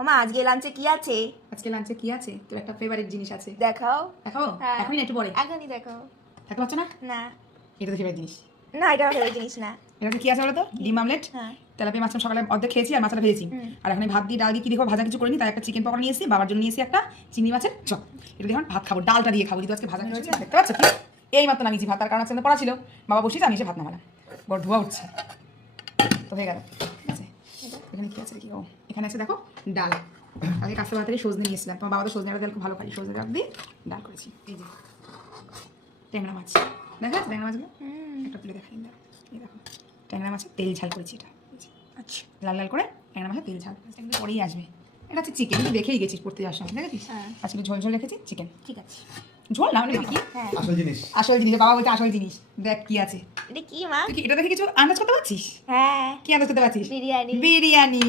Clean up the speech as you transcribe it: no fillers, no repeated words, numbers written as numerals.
ওমা আজকে লাঞ্চে কি আছে? আজকে লাঞ্চে কি আছে? তোর একটা ফেভারিট জিনিস আছে, দেখাও। দেখাও। হ্যাঁ। এখনই না, একটু পরে। এখনই দেখাও। দেখতে পাচ্ছ না? না এটা তো ফেভারিট জিনিস। না, এটা আমার ফেভারিট জিনিস না। এটা কি আছে বলো তো? ডিম আমলেট, হ্যাঁ। তেলাপিয়া মাছ সকালে অর্ধেক খেয়েছি আর মাছটা ভেজেছি। আর এখন ভাত দিয়ে ডাল দিয়ে কি দেখো ভাজা কিছু করিনি, তাই একটা চিকেন পকোড়া নিয়েছি, বাবার জন্য নিয়েছি একটা চিংড়ি মাছের চপ। এটা দিয়ে এখন ভাত খাবো, ডালটা দিয়ে খাবো, যেহেতু আজকে ভাজা হয়েছে। দেখতে পাচ্ছ কি? এই মাত্র নামিয়েছি ভাত, তার কারণ আজকে পড়া ছিল, বাবা বসেছে, আমি এসে ভাত নামালাম। বড় ধোয়া উঠছে তো হয়ে গেল। ঠিক আছে, এখানে কি আছে? কি ও এখানে আছে দেখো ডাল। আগে কাঁচা ভাত থেকে সজনে নিয়েছিলাম, তোমার বাবা তো সজনে ডাল খুব ভালো খাই, সজনে ডাল দিয়ে ডাল করেছি। এই যে ট্যাংরা মাছ, দেখা যাচ্ছে ট্যাংরা মাছগুলো? একটা তুলে দেখাই দাও। এই দেখো ট্যাংরা মাছের তেল ঝাল করেছি, এটা আচ্ছা লাল লাল করে ট্যাংরা মাছের তেল ঝাল করেছি। একদম পরেই আসবে। এটা হচ্ছে চিকেন, দেখেই গেছিস পড়তে যাওয়ার সময়, দেখেছিস? আজকে ঝোল ঝোল রেখেছি চিকেন। ঠিক আছে। ঝোল না মানে কি হ্যাঁ। আসল জিনিস। আসল জিনিস, বাবা বলছে আসল জিনিস। দেখ কি আছে। এটা কি মা? তুই কি এটা দেখে কিছু আন্দাজ করতে পারছিস? হ্যাঁ, কি আন্দাজ করতে পারছিস? বিরিয়ানি। বিরিয়ানি।